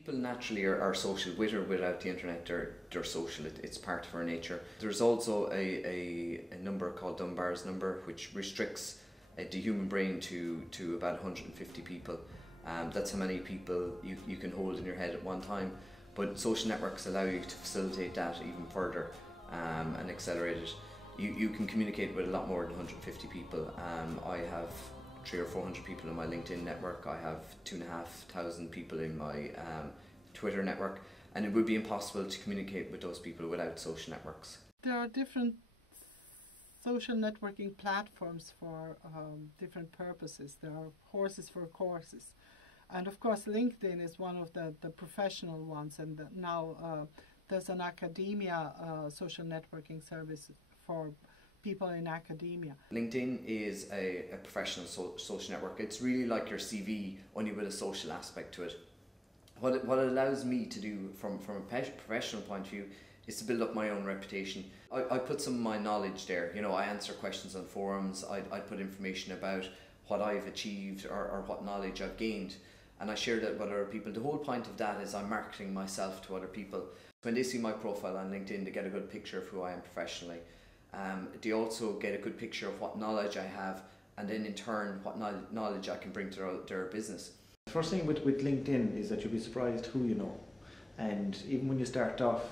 People naturally are social. With or without the internet, they're social. It's part of our nature. There's also a number called Dunbar's number, which restricts the human brain to about 150 people. That's how many people you can hold in your head at one time. But social networks allow you to facilitate that even further and accelerate it. You can communicate with a lot more than 150 people. I have 300 or 400 people in my LinkedIn network. I have 2,500 people in my Twitter network, and it would be impossible to communicate with those people without social networks. There are different social networking platforms for different purposes. There are horses for courses. And of course LinkedIn is one of the professional ones, and now there's an academia social networking service for people in academia. LinkedIn is a professional social network. It's really like your CV, only with a social aspect to it. What it allows me to do from a professional point of view is to build up my own reputation. I put some of my knowledge there. You know, I answer questions on forums, I put information about what I've achieved or what knowledge I've gained, and I share that with other people. The whole point of that is I'm marketing myself to other people. When they see my profile on LinkedIn, they get a good picture of who I am professionally. They also get a good picture of what knowledge I have, and then in turn what knowledge I can bring to their business. The first thing with LinkedIn is that you'll be surprised who you know, and even when you start off,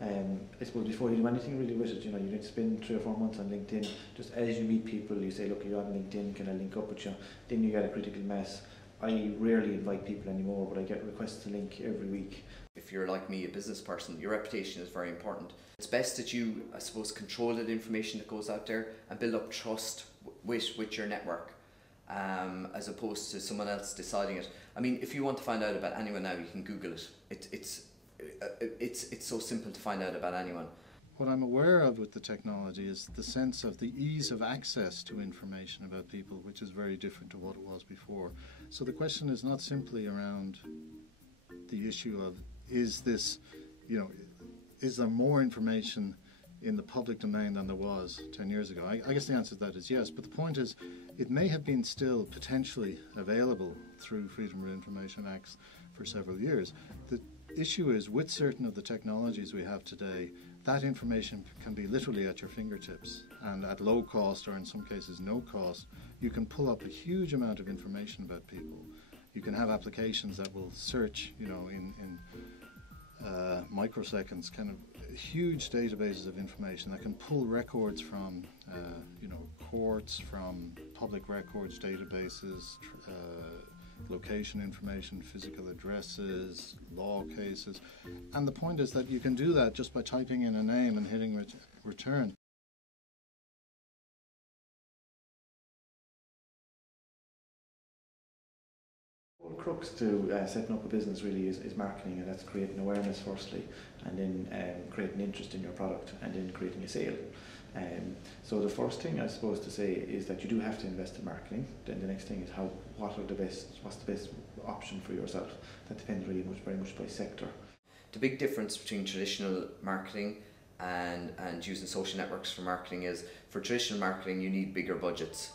I suppose before you do anything really with it, you know, you need to spend 3 or 4 months on LinkedIn. Just as you meet people, you say, look, you're on LinkedIn, can I link up with you? Then you get a critical mass. I rarely invite people anymore, but I get requests to link every week. If you're like me, a business person, your reputation is very important. It's best that you, I suppose, control the information that goes out there and build up trust with your network, as opposed to someone else deciding it. I mean, if you want to find out about anyone now, you can Google it. It's so simple to find out about anyone. What I'm aware of with the technology is the sense of the ease of access to information about people, which is very different to what it was before. So the question is not simply around the issue of, is this, you know, is there more information in the public domain than there was 10 years ago? I guess the answer to that is yes, but the point is it may have been still potentially available through Freedom of Information Acts for several years. The issue is, with certain of the technologies we have today, that information can be literally at your fingertips, and at low cost, or in some cases no cost, you can pull up a huge amount of information about people. You can have applications that will search, you know, in microseconds, kind of huge databases of information that can pull records from, you know, courts, from public records databases, location information, physical addresses, law cases. And the point is that you can do that just by typing in a name and hitting return. The crux to setting up a business really is marketing, and that's creating awareness firstly, and then creating interest in your product, and then creating a sale. So the first thing I suppose to say is that you do have to invest in marketing. Then the next thing is what's the best option for yourself. That depends really very much by sector. The big difference between traditional marketing and using social networks for marketing is, for traditional marketing you need bigger budgets.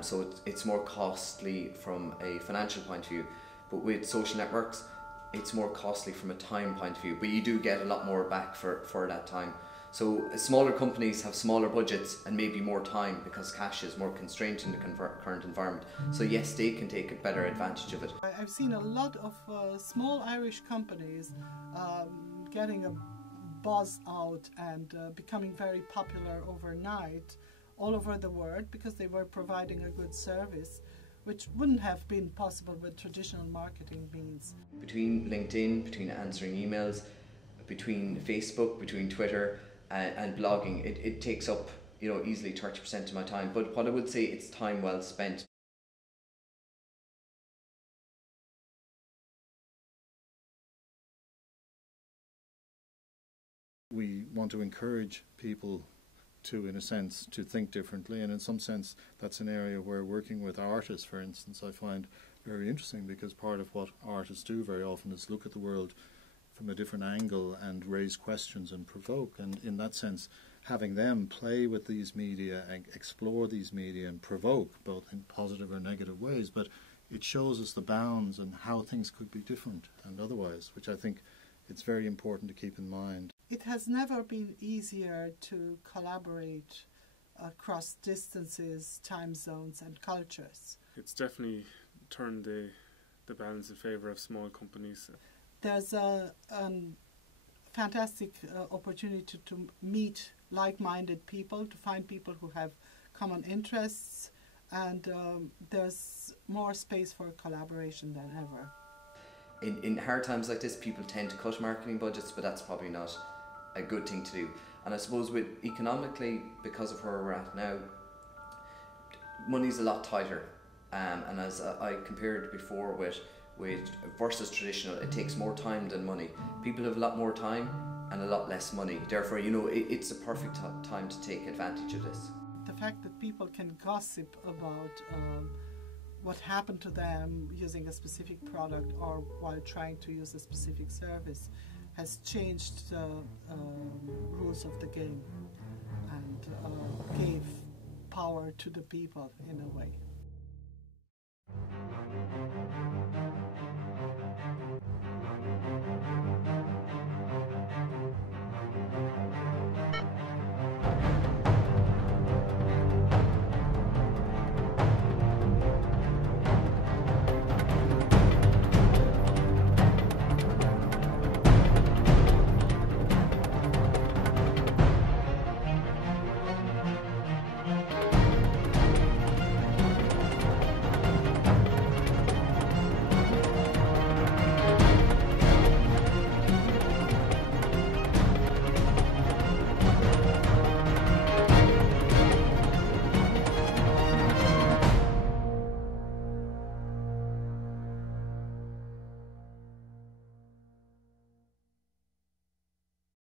So it's more costly from a financial point of view, but with social networks it's more costly from a time point of view, but you do get a lot more back for that time. So smaller companies have smaller budgets and maybe more time because cash is more constrained in the current environment. So yes, they can take a better advantage of it. I've seen a lot of small Irish companies getting a buzz out and becoming very popular overnight all over the world because they were providing a good service, which wouldn't have been possible with traditional marketing means. Between LinkedIn, between answering emails, between Facebook, between Twitter and blogging, it takes up, you know, easily 30% of my time. But what I would say, it's time well spent. We want to encourage people to, in a sense, to think differently, and in some sense that's an area where working with artists, for instance, I find very interesting, because part of what artists do very often is look at the world from a different angle and raise questions and provoke, and in that sense having them play with these media and explore these media and provoke, both in positive or negative ways, but it shows us the bounds and how things could be different and otherwise, which I think it's very important to keep in mind. It has never been easier to collaborate across distances, time zones and cultures. It's definitely turned the balance in favour of small companies. There's a fantastic opportunity to meet like-minded people, to find people who have common interests, and there's more space for collaboration than ever. In hard times like this, people tend to cut marketing budgets, but that's probably not a good thing to do. And I suppose with economically, because of where we're at now, money's a lot tighter. And as I compared before with versus traditional, it takes more time than money. People have a lot more time and a lot less money. Therefore, it's a perfect time to take advantage of this. The fact that people can gossip about what happened to them using a specific product or while trying to use a specific service has changed the rules of the game and gave power to the people in a way.